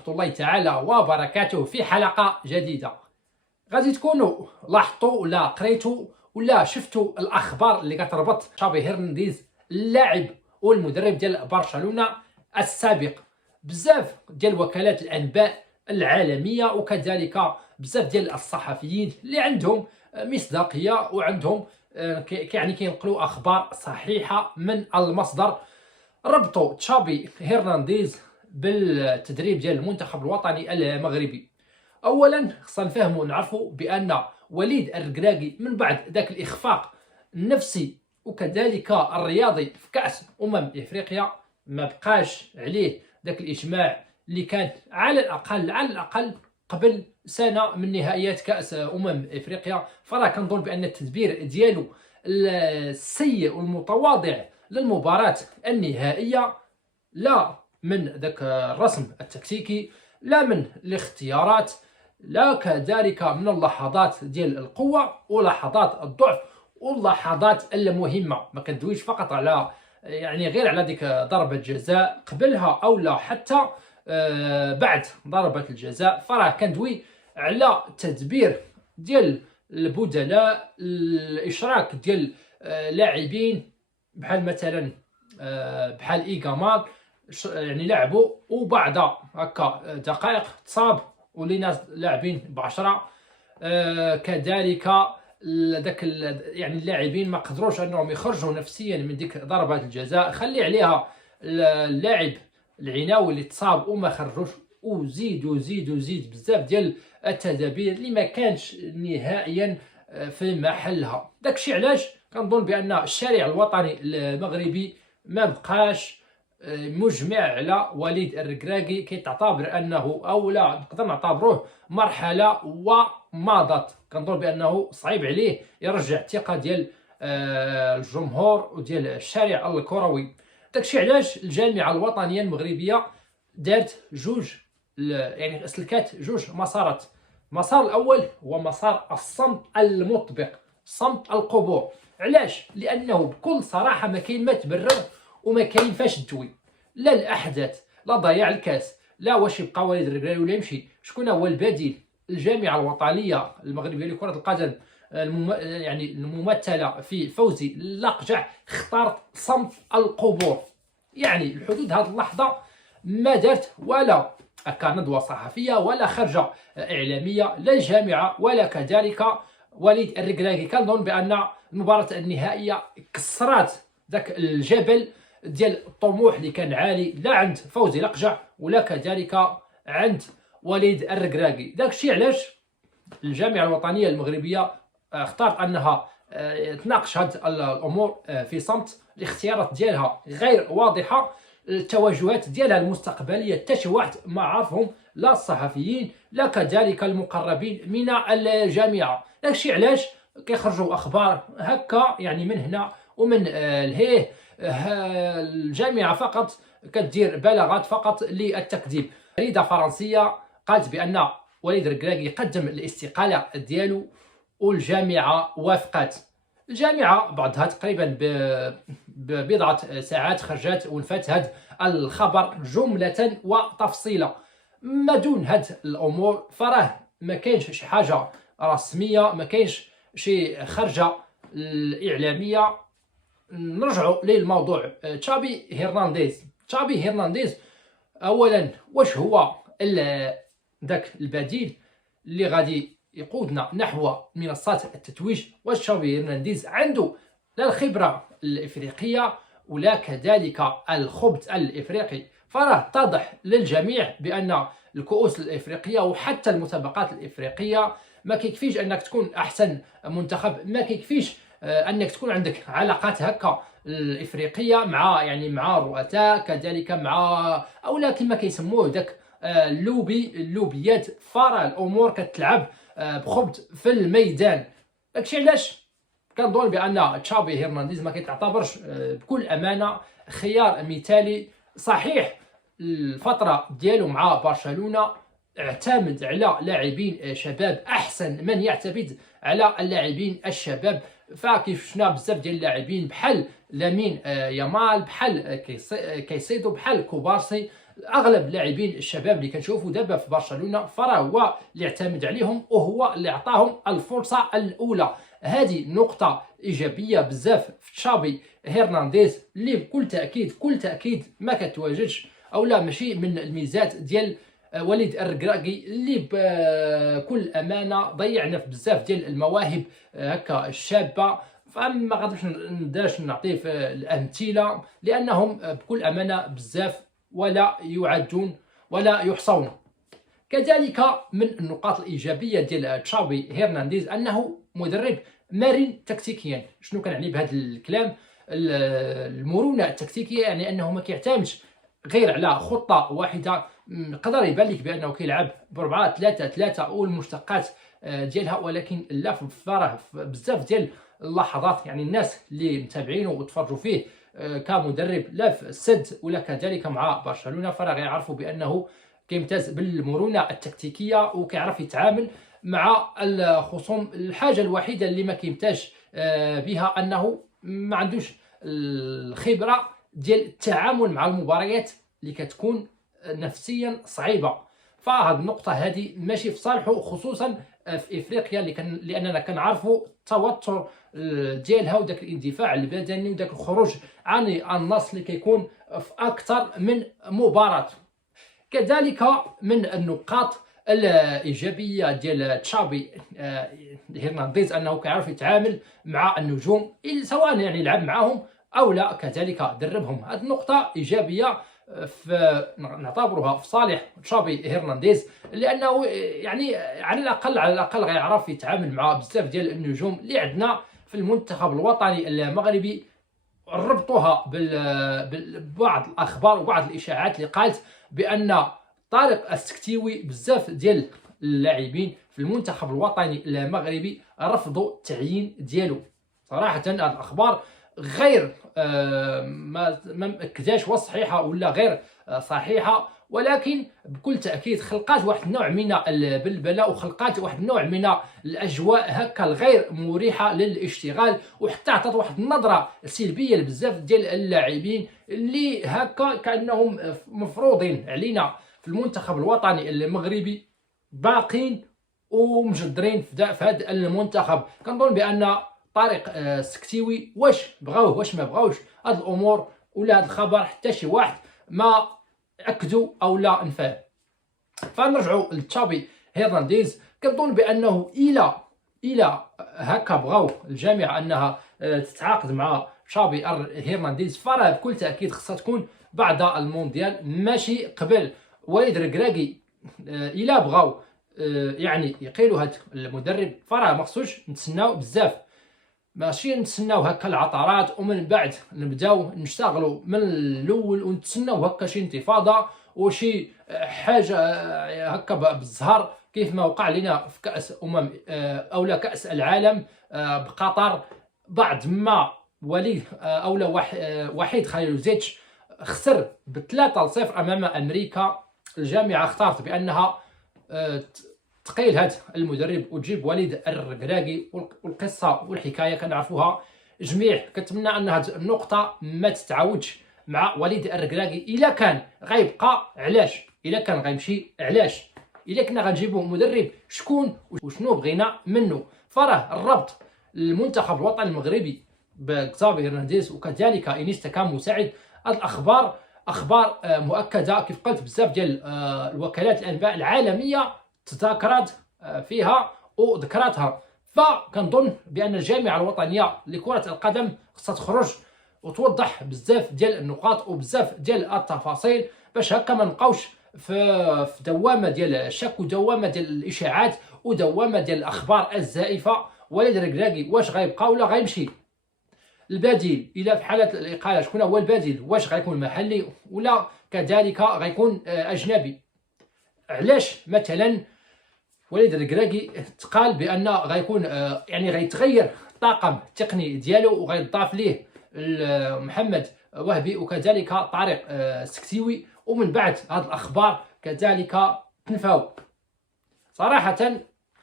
ورحمة الله تعالى وبركاته في حلقة جديدة. غادي تكونوا لاحظتوا ولا قريتوا ولا شفتوا الأخبار اللي كتربط تشافي هرنانديز اللاعب والمدرب ديال برشلونة السابق. بزاف ديال وكالات الأنباء العالمية وكذلك بزاف ديال الصحفيين اللي عندهم مصداقية وعندهم يعني كينقلوا أخبار صحيحة من المصدر، ربطوا تشافي هرنانديز بالتدريب ديال المنتخب الوطني المغربي. اولا خصنا نفهموا ونعرفوا بان وليد الركراكي من بعد ذاك الاخفاق النفسي وكذلك الرياضي في كاس افريقيا ما بقاش عليه ذاك الاجماع اللي كان على الاقل قبل سنه من نهائيات كاس افريقيا. فراه كنظن بان التدبير ديالو السيء والمتواضع للمباراة النهائية، لا من ذاك الرسم التكتيكي، لا من الاختيارات، لا كذلك من اللحظات ديال القوة ولحظات الضعف واللحظات المهمة. ما كندويش فقط على يعني غير على ديك ضربة جزاء قبلها او لا حتى بعد ضربة الجزاء، فراه كندوي على تدبير ديال البدلاء، الاشراك ديال لاعبين بحال مثلا بحال إيغامار يعني لعبوا وبعد هكا دقائق تصاب ولينا لاعبين بعشرة. كذلك داك يعني اللاعبين ما قدروش انهم يخرجوا نفسيا من ديك ضربة الجزاء، خلي عليها اللاعب العناوي اللي تصاب وما خرجوش، وزيد بزاف ديال التدابير اللي ما كانش نهائيا في محلها. داكشي علاش كنظن بان الشارع الوطني المغربي ما بقاش مجمع على وليد الركراكي، كيتعتبر انه او لا نقدر نعتبروه مرحله ومضت. كنظن بانه صعيب عليه يرجع الثقه ديال الجمهور وديال الشارع الكروي. داكشي علاش الجامعه الوطنيه المغربيه دارت يعني سلكات جوج مسارات. المسار الاول هو مسار الصمت المطبق، صمت القبور. علاش؟ لانه بكل صراحه ما كاين ما تبرر وما كاين فاش تدوي، لا الاحداث، لا ضياع الكاس، لا واش يبقى وليد الركراكي ولا يمشي، شكون هو البديل. الجامعه الوطنيه المغربيه لكره القدم يعني الممثله في فوزي اللقجع اختارت صمت القبور. يعني الحدود هذه اللحظه ما دارت ولا ندوه صحفيه ولا خرجه اعلاميه، لا الجامعه ولا كذلك وليد الركراكي. كنظن بان المباراه النهائيه كسرات ذاك الجبل ديال الطموح اللي كان عالي، لا عند فوزي لقجع ولا كذلك عند وليد الركراكي. داكشي علاش الجامعه الوطنيه المغربيه اختارت انها تناقش هذه الامور في صمت. الاختيارات ديالها غير واضحه، التوجهات ديالها المستقبليه تشوهت ما عرفهم لا الصحفيين لا كذلك المقربين من الجامعه. داكشي علاش كيخرجوا اخبار هكا يعني من هنا ومن الهيه. الجامعه فقط كدير بلاغات فقط للتكذيب. جريده فرنسيه قالت بان وليد الركراكي قدم الاستقاله ديالو والجامعه وافقت. الجامعه بعدها تقريبا ببضعه ساعات خرجت ونفات هذا الخبر جمله وتفصيلا. ما دون هاد الامور فراه ما كاينش شي حاجه رسميه، ما كاينش شي خرجه الاعلاميه. نرجعوا للموضوع. تشافي هرنانديز اولا واش هو ذاك البديل اللي غادي يقودنا نحو منصات التتويج؟ واش تشافي هرنانديز عنده لا الخبره الافريقيه ولا كذلك الخبث الافريقي؟ فراه اتضح للجميع بان الكؤوس الافريقيه وحتى المسابقات الافريقيه ما كيكفيش انك تكون احسن منتخب، ما كيكفيش انك تكون عندك علاقات هكا الافريقيه مع الرؤساء كذلك مع اولا كما كيسموه داك اللوبيات. فراه الامور كتلعب بخبث في الميدان. داكشي علاش كنظن بان تشافي هرنانديز ما كيتعتبرش بكل امانه خيار مثالي. صحيح الفتره ديالو مع برشلونه اعتمد على لاعبين شباب احسن من يعتمد على اللاعبين الشباب، فكيف شفنا بزاف ديال اللاعبين بحال لامين يامال، بحال كيسيدو، بحال كوبارسي، اغلب اللاعبين الشباب اللي كنشوفوا دابا في برشلونه فراه هو اللي اعتمد عليهم وهو اللي عطاهم الفرصه الاولى. هذه نقطه ايجابيه بزاف في تشافي هرنانديز اللي بكل تاكيد ما كتواجدش او لا ماشي من الميزات ديال وليد الركراكي اللي بكل امانه ضيعنا في بزاف ديال المواهب هكا الشابه. فما غاديش نداش نعطيه في الامثله لانهم بكل امانه بزاف ولا يعدون ولا يحصون. كذلك من النقاط الايجابيه ديال تشافي هرنانديز انه مدرب مرن تكتيكيا. شنو كنعني بهذا الكلام؟ المرونه التكتيكيه يعني انه ما كيعتمدش غير على خطه واحده. يقدر يبان لك بانه كيلعب ب 4-3-3 والمشتقات ديالها، ولكن لا فراه بزاف ديال اللحظات يعني الناس اللي متابعينه وتفرجوا فيه كمدرب لا في السد ولا كذلك مع برشلونه فراه غيعرفوا بانه كيمتاز بالمرونه التكتيكيه وكيعرف يتعامل مع الخصوم. الحاجه الوحيده اللي ما كيمتاز بها انه ما عندوش الخبره ديال التعامل مع المباريات اللي كتكون نفسيا صعيبه. فهاد النقطه هذه ماشي في صالحه خصوصا في افريقيا لاننا كنعرفوا التوتر ديالها وداك الاندفاع البدني وداك الخروج عن النص اللي كيكون في اكثر من مباراه. كذلك من النقاط الايجابيه ديال تشافي هرنانديز انه كيعرف يتعامل مع النجوم سواء يعني لعب معهم او لا كذلك دربهم. هذه النقطه ايجابيه نعتبرها في صالح تشافي هرنانديز لانه يعني على الاقل غيعرف يتعامل مع بزاف ديال النجوم اللي عندنا في المنتخب الوطني المغربي. ربطوها ببعض الاخبار وبعض الاشاعات اللي قالت بان طارق السكتيوي بزاف ديال اللاعبين في المنتخب الوطني المغربي رفضوا التعيين ديالو. صراحه هذه الاخبار غير ما مأكداش واش صحيحه ولا غير صحيحه، ولكن بكل تاكيد خلقات واحد النوع من البلبله وخلقات واحد النوع من الاجواء هكا الغير مريحه للاشتغال، وحتى عطات واحد النظره سلبيه لبزاف ديال اللاعبين اللي هكا كانهم مفروضين علينا في المنتخب الوطني المغربي باقين ومجدرين في هذا المنتخب. كنظن بان طارق السكتيوي واش بغاوه واش ما بغاوش هاد الامور ولا هاد الخبر حتى شي واحد ما اكدوا او لا نفاه. فنرجعوا لتشافي هرنانديز. كنظن بانه الى هكا بغاو الجامعه انها تتعاقد مع تشافي هرنانديز فراه بكل تاكيد خصها تكون بعد المونديال ماشي قبل. وليد الركراكي الى بغاو يعني يقيلوا هاد المدرب فراه ما خصوش نتسناو بزاف، ماشي نتسناو هكا العطرات ومن بعد نبداو نشتغلوا من الاول ونتسناو هكا شي انتفاضه وشي حاجه هكا بالزهر كيف ما وقع لنا في كاس اولا كاس العالم بقطر بعد ما وليد اولا وحيد خليلوزيتش خسر ب3-0 امام امريكا. الجامعه اختارت بانها تقيل هذا المدرب وتجيب وليد الركراكي، والقصه والحكايه كنعرفوها جميع. كنتمنى ان هذه النقطه ما تتعاودش مع وليد الركراكي. الا كان غيبقى علاش، الا كان غيمشي علاش، الا كنا غنجيبو مدرب شكون وشنو بغينا منه. فراه الربط المنتخب الوطني المغربي بكزافي هرنانديز وكذلك انيستا كمساعد، هذه الاخبار اخبار مؤكده كيف قلت. بزاف ديال الوكالات الانباء العالميه تذاكرت فيها وذكرتها. فكنظن بان الجامعه الوطنيه لكره القدم خصها تخرج وتوضح بزاف ديال النقاط وبزاف ديال التفاصيل باش هكا ما نبقاوش في دوامه ديال الشك ودوامه ديال الاشاعات ودوامه ديال الاخبار الزائفه. وليد الركراكي واش غيبقى ولا غيمشي؟ البديل الى في حاله الاقاله شكون هو البديل؟ واش غيكون محلي ولا كذلك غيكون اجنبي؟ علاش مثلا وليد الركراكي تقال بان غيكون يعني غيتغير الطاقم التقني ديالو وغيضاف ليه محمد وهبي وكذلك طارق السكتيوي، ومن بعد هذه الاخبار كذلك تنفاو. صراحه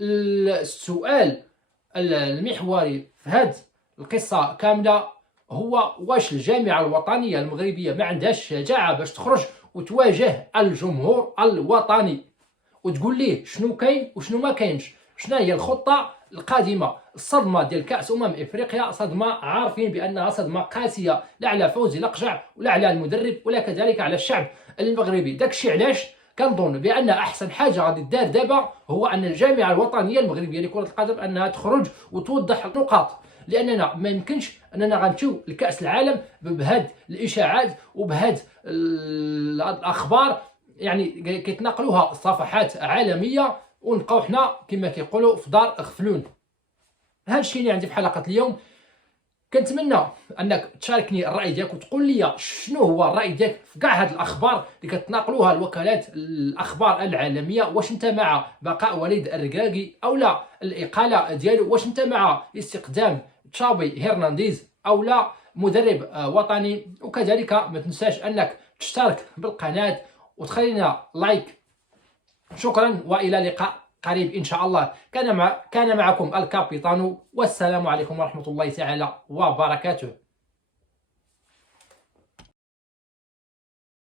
السؤال المحوري في هذه القصه كامله هو واش الجامعه الوطنيه المغربيه ما عندهاش شجاعه باش تخرج وتواجه الجمهور الوطني وتقول ليه شنو كاين وشنو ما كاينش، شنو هي الخطه القادمه. الصدمه ديال كاس افريقيا صدمه عارفين بانها صدمه قاسيه، لا على فوزي لقجع ولا على المدرب ولا كذلك على الشعب المغربي. داكشي علاش كنظن بان احسن حاجه غادي دار دابا هو ان الجامعه الوطنيه المغربيه لكره القدم انها تخرج وتوضح النقاط، لاننا ما يمكنش اننا غنمشيو لكاس العالم بهاد الاشاعات وبهاد الاخبار يعني كيتناقلوها صفحات عالميه ونبقاو حنا كما كيقولوا في دار غفلون. هذا الشيء اللي عندي في حلقه اليوم. كنتمنى انك تشاركني الراي ديالك وتقول لي شنو هو الراي ديالك في كاع هاد الاخبار اللي كتناقلوها الوكالات الاخبار العالميه. واش انت مع بقاء وليد الركراكي او لا الاقاله ديالو؟ واش انت مع استقدام تشافي هرنانديز او لا مدرب وطني؟ وكذلك ما تنساش انك تشترك بالقناه وتخلينا لايك. شكرا والى لقاء قريب إن شاء الله. كان معكم الكابيتانو، والسلام عليكم ورحمة الله تعالى وبركاته.